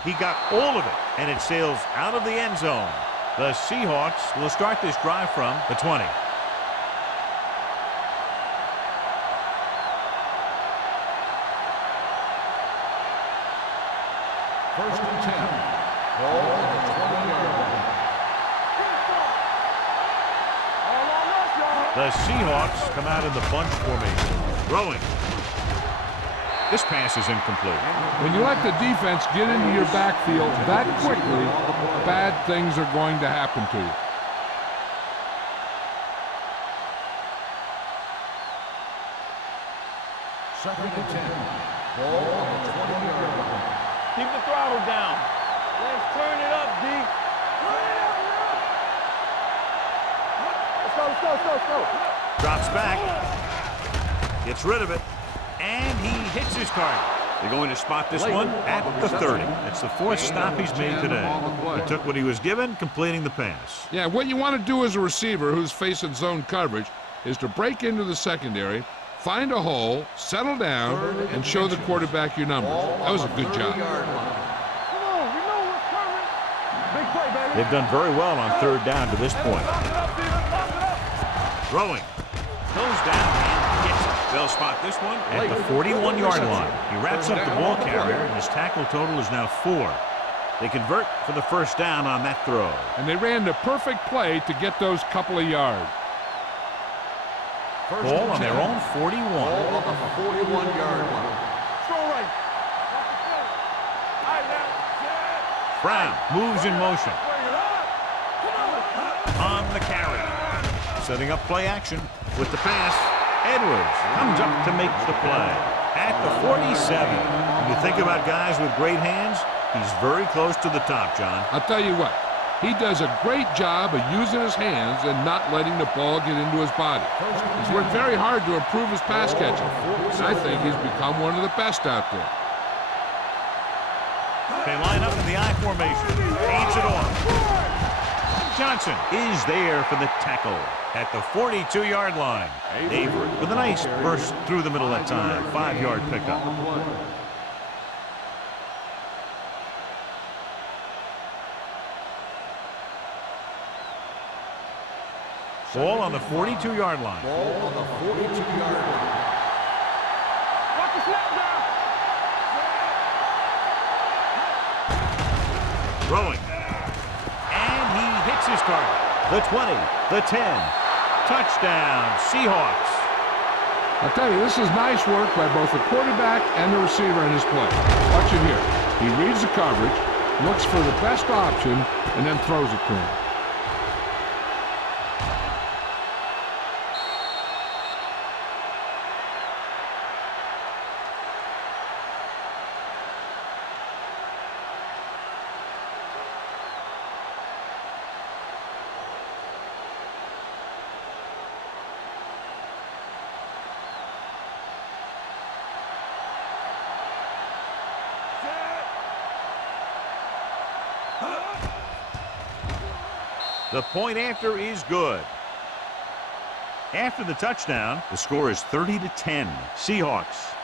He got all of it, and it sails out of the end zone. The Seahawks will start this drive from the 20. First and 10. Ball on the 20-yard line. The Seahawks come out in the bunch formation. Throwing. This pass is incomplete. When you let the defense get into your backfield that quickly, bad things are going to happen to you. Second and 10. Ball on the 20-yard line. Keep the throttle down. Let's turn it up, D. Let's go. Drops back. Gets rid of it. And he hits his target. They're going to spot this one at the 30. That's the 4th stop he's made today. He took what he was given, completing the pass. Yeah, what you want to do as a receiver who's facing zone coverage is to break into the secondary, find a hole, settle down, and show the quarterback your numbers. That was a good job. Come on, you know what's coming. Big play, baby. They've done very well on 3rd down to this point. Throwing. Goes down and gets it. They'll spot this one at the 41-yard line. He wraps up the ball carrier, and his tackle total is now 4. They convert for the 1st down on that throw. And they ran the perfect play to get those couple of yards. Ball on their own 41. Ball on the 41-yard line. Throw right. All right, now. Brown moves in motion. Bring it up. Come on. On the carry. Setting up play action with the pass. Edwards comes up to make the play at the 47. When you think about guys with great hands, he's very close to the top, John. I'll tell you what, he does a great job of using his hands and not letting the ball get into his body. He's worked very hard to improve his pass catching. I think he's become one of the best out there. They line up in the I formation. Feeds it off. Johnson is there for the tackle at the 42-yard line. Avery with a nice burst through the middle that time. 5-yard pickup. Ball on the 42-yard line. Ball on the 42-yard line. Watch the snap down. Throwing. And he hits his target. The 20, the 10. Touchdown, Seahawks. I'll tell you, this is nice work by both the quarterback and the receiver in his play. Watch it here. He reads the coverage, looks for the best option, and then throws it to him. The point after is good. After the touchdown, the score is 30-10. Seahawks.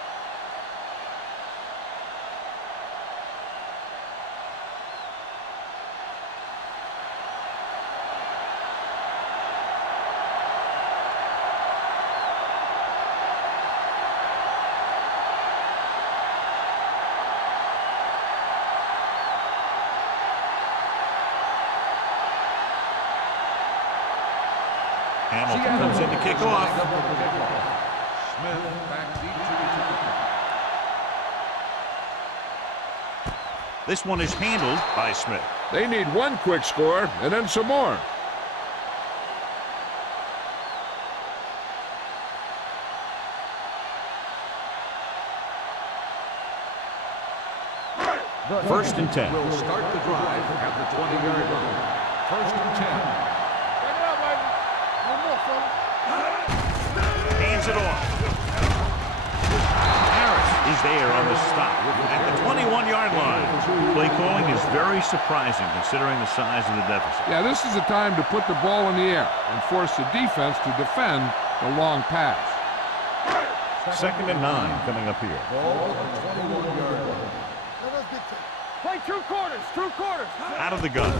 Hamilton comes in to kick off. Smith back deep to return. This one is handled by Smith. They need one quick score and then some more. The First and 10. will start the drive at the 20-yard line. First and 10. Bring it up, baby. One more, son. Hands it off. Harris is there on the stop at the 21-yard line. Play calling is very surprising considering the size of the deficit. Yeah, this is the time to put the ball in the air and force the defense to defend the long pass. Second and 9 coming up here. Ball on the 21-yard line. Now let's get to play 2 quarters. 2 quarters. Out of the gun.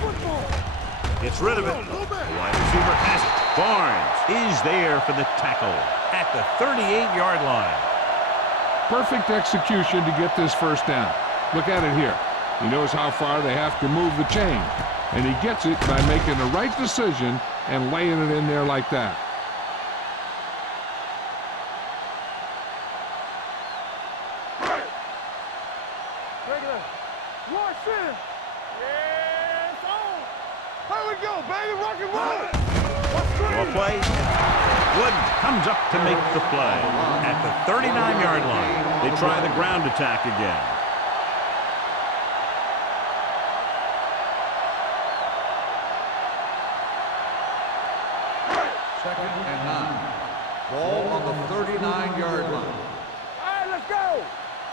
Gets rid of it. The wide receiver has it. Barnes is there for the tackle at the 38-yard line. Perfect execution to get this first down. Look at it here. He knows how far they have to move the chain, and he gets it by making the right decision and laying it in there like that. Regular. Watch this. Yeah, it's on. Here we go, baby. Rock and roll. Well played. Wooden comes up to make the play at the 39-yard line. They try the ground attack again. Second and 9. Ball on the 39-yard line. All right, let's go.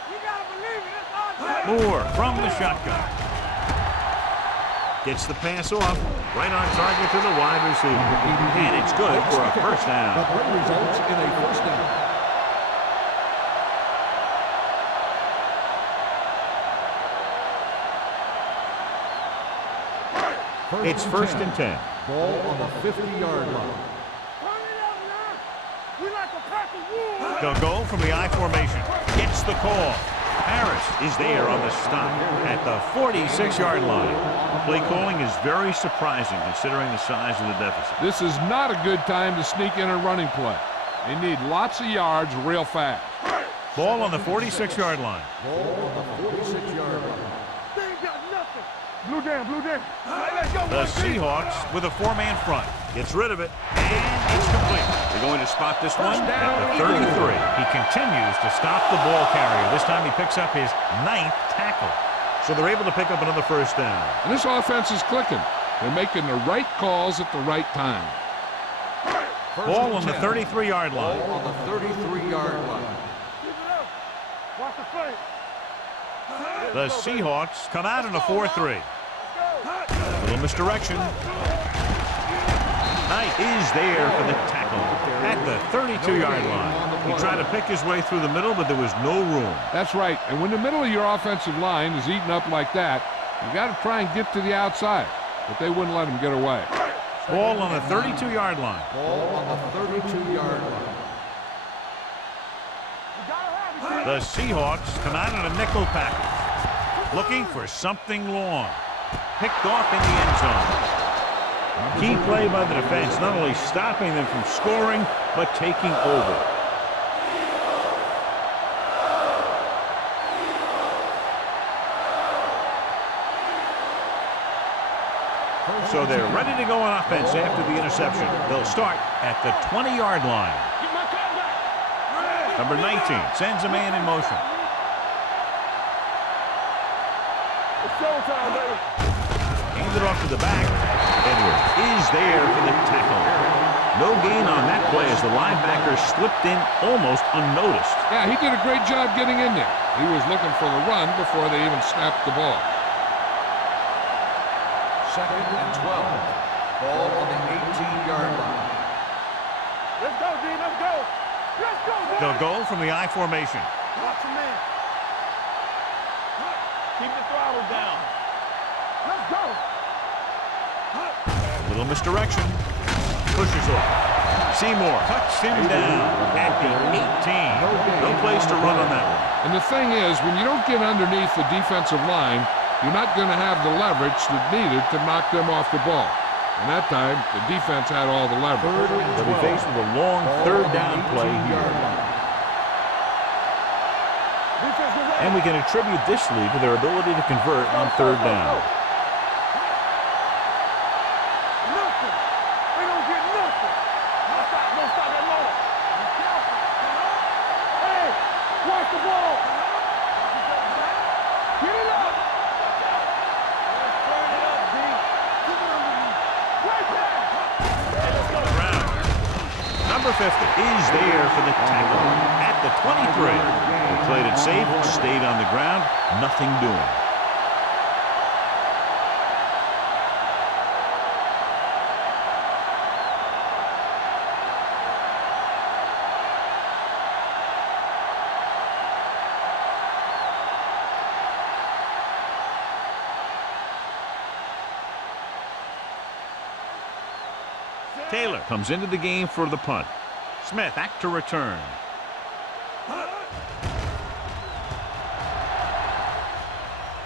You gotta believe it. It's on time. Moore from the shotgun. Gets the pass off. Right on target to the wide receiver. And it's good for a first The down. play results in a first down. It's first and 10. Ball on the 50-yard line. Turn it up now. We like a pack of wolves. They'll go from the I formation. Gets the call. Harris is there on the stop at the 46-yard line. Play calling is very surprising considering the size of the deficit. This is not a good time to sneak in a running play. They need lots of yards real fast. Ball on the 46-yard line. Ball on the 46-yard line. They ain't got nothing. Blue down, blue down. All right, let's go. The Seahawks with a 4-man front. Gets rid of it, and it's complete. They're going to spot this one at the 33. He continues to stop the ball carrier. This time he picks up his 9th tackle. So they're able to pick up another first down. And this offense is clicking. They're making the right calls at the right time. Ball on the 33-yard line. Ball on the 33-yard line. Keep it up. Watch the play. The Seahawks come out in a 4-3. Little misdirection. Knight is there for the tackle at the 32-yard line. He tried to pick his way through the middle, but there was no room. That's right. And when the middle of your offensive line is eaten up like that, you got to try and get to the outside. But they wouldn't let him get away. Ball on the 32-yard line. Ball on the 32-yard line. You gotta have it. The Seahawks come out in a nickel package, looking for something long. Picked off in the end zone. Key play by the defense, not only stopping them from scoring, but taking over. So they're ready to go on offense after the interception. They'll start at the 20-yard line. Get my time back. Number 19 sends a man in motion. It's showtime, baby. Hands it off to the back. Edwards is there for the tackle. No gain on that play as the linebacker slipped in almost unnoticed. Yeah, he did a great job getting in there. He was looking for the run before they even snapped the ball. Second and 12. Ball on the 18-yard line. Let's go, D. Let's go. Let's go, boy. They'll go from the I formation. Watch him, man. Keep the throttle down. Let's go. Little misdirection. Pushes off. Seymour cuts him down at the 18. No place to run on that one. And the thing is, when you don't get underneath the defensive line, you're not going to have the leverage that's needed to knock them off the ball. And that time, the defense had all the leverage. They'll be faced with a long third down play here. And we can attribute this lead to their ability to convert on third down. Nothing. They don't get nothing. Don't stop that motor. Be careful. Hey, watch the ball. Get it up. is there for the tackle at the 23. They played it safe, stayed on the ground, nothing doing. Taylor comes into the game for the punt. Smith back to return.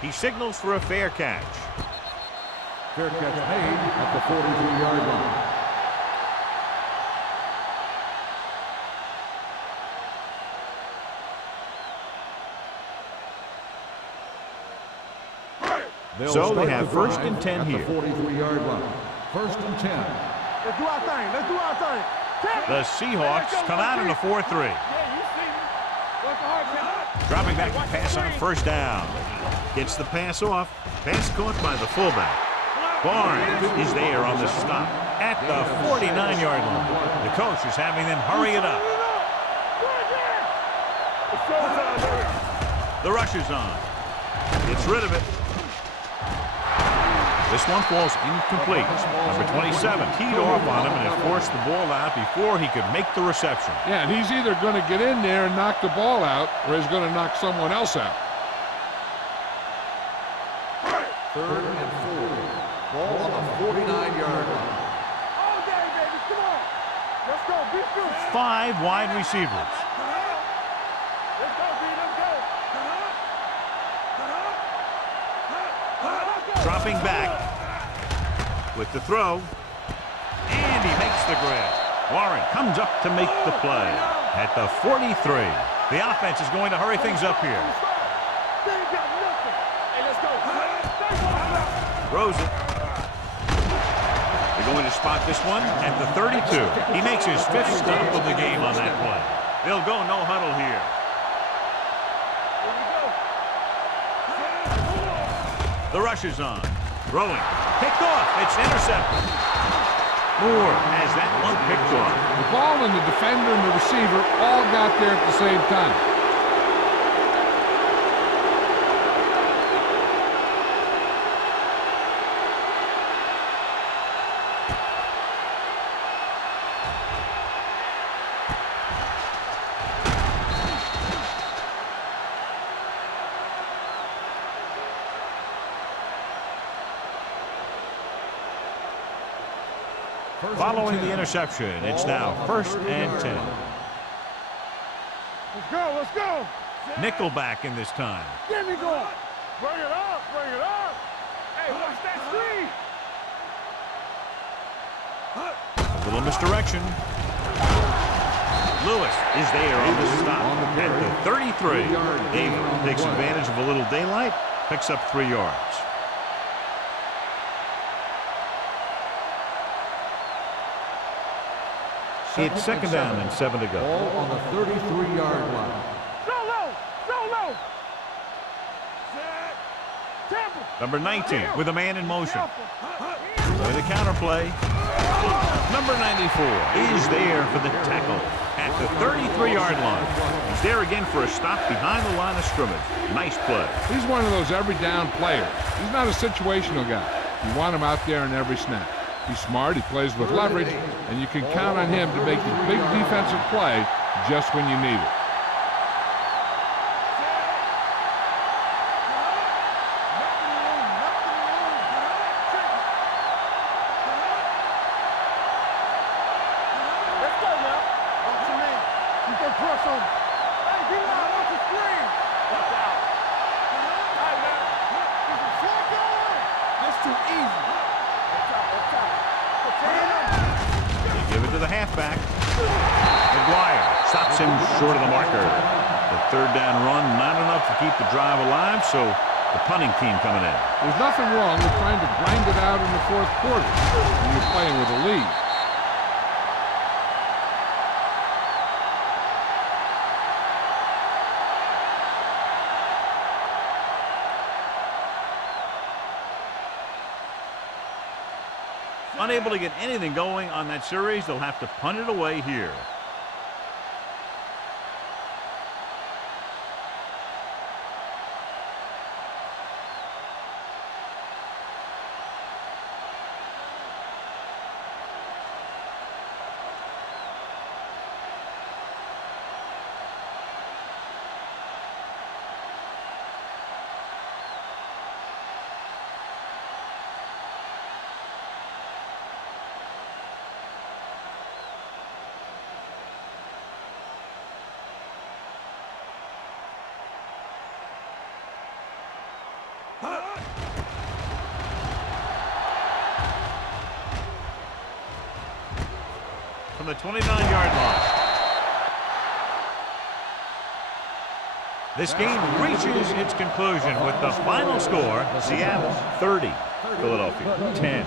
He signals for a fair catch. Fair catch made at the 43-yard line. So they have first and 10 here. At the 43-yard line. First and 10. Let's do our thing. Let's do our thing. The Seahawks come out in a 4-3. Yeah, you see me. Work hard, man. Dropping back to pass on first down. Gets the pass off. Pass caught by the fullback. Barnes is there on the stop at the 49-yard line. The coach is having them hurry it up. The rush is on. Gets rid of it. This one falls incomplete. Number 27 teed off on him and has forced the ball out before he could make the reception. Yeah, and he's either going to get in there and knock the ball out, or he's going to knock someone else out. Third and 4. Ball on the 49-yard line. All day, baby. Come on. Let's go. Be through. 5 wide receivers. Let's go, B. Let's go. Dropping back with the throw. And he makes the grab. Warren comes up to make the play at the 43. The offense is going to hurry things up here. They ain't got nothing. Hey, let's go. Throws it. They're going to spot this one at the 32. He makes his 5th stop of the game on that play. They'll go no huddle here. The rush is on. Throwing. Picked off. It's intercepted. Moore has that one picked off. The ball and the defender and the receiver all got there at the same time. Following the interception, it's now 1st and 10. Let's go. Let's go. Nickelback in this time. Get me going. Bring it up. Bring it up. Hey, watch that screen. A little misdirection. Lewis is there on the stop at the 33. David takes advantage of a little daylight, picks up 3 yards. It's 2nd down and 7 to go. Ball on the 33-yard line. Solo. Solo. Temple. Number 19 with a man in motion. With a counter play. Number 94 is there for the tackle at the 33-yard line. He's there again for a stop behind the line of scrimmage. Nice play. He's one of those every down players. He's not a situational guy. You want him out there in every snap. He's smart, he plays with leverage, and you can count on him to make the big defensive play just when you need it. Let's go now. Watch your man. Keep that press on him. Hey, get out. Watch the screen. Watch out. All right, man. Get some slack going. That's too easy. Watch out. Watch out. Put your hand up. They give it to the halfback. McGuire stops him short of the marker. The 3rd down run, not enough to keep the drive alive, so the punting team coming in. There's nothing wrong with trying to grind it out in the 4th quarter when you're playing with a lead. Unable to get anything going on that series, they'll have to punt it away here. from the 29-yard line. This game reaches its conclusion with the final score, Seattle 30, Philadelphia 10.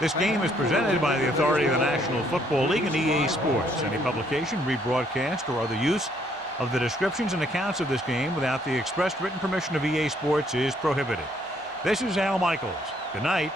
This game is presented by the authority of the National Football League and EA Sports. Any publication, rebroadcast, or other use of the descriptions and accounts of this game without the expressed written permission of EA Sports is prohibited. This is Al Michaels. Good night.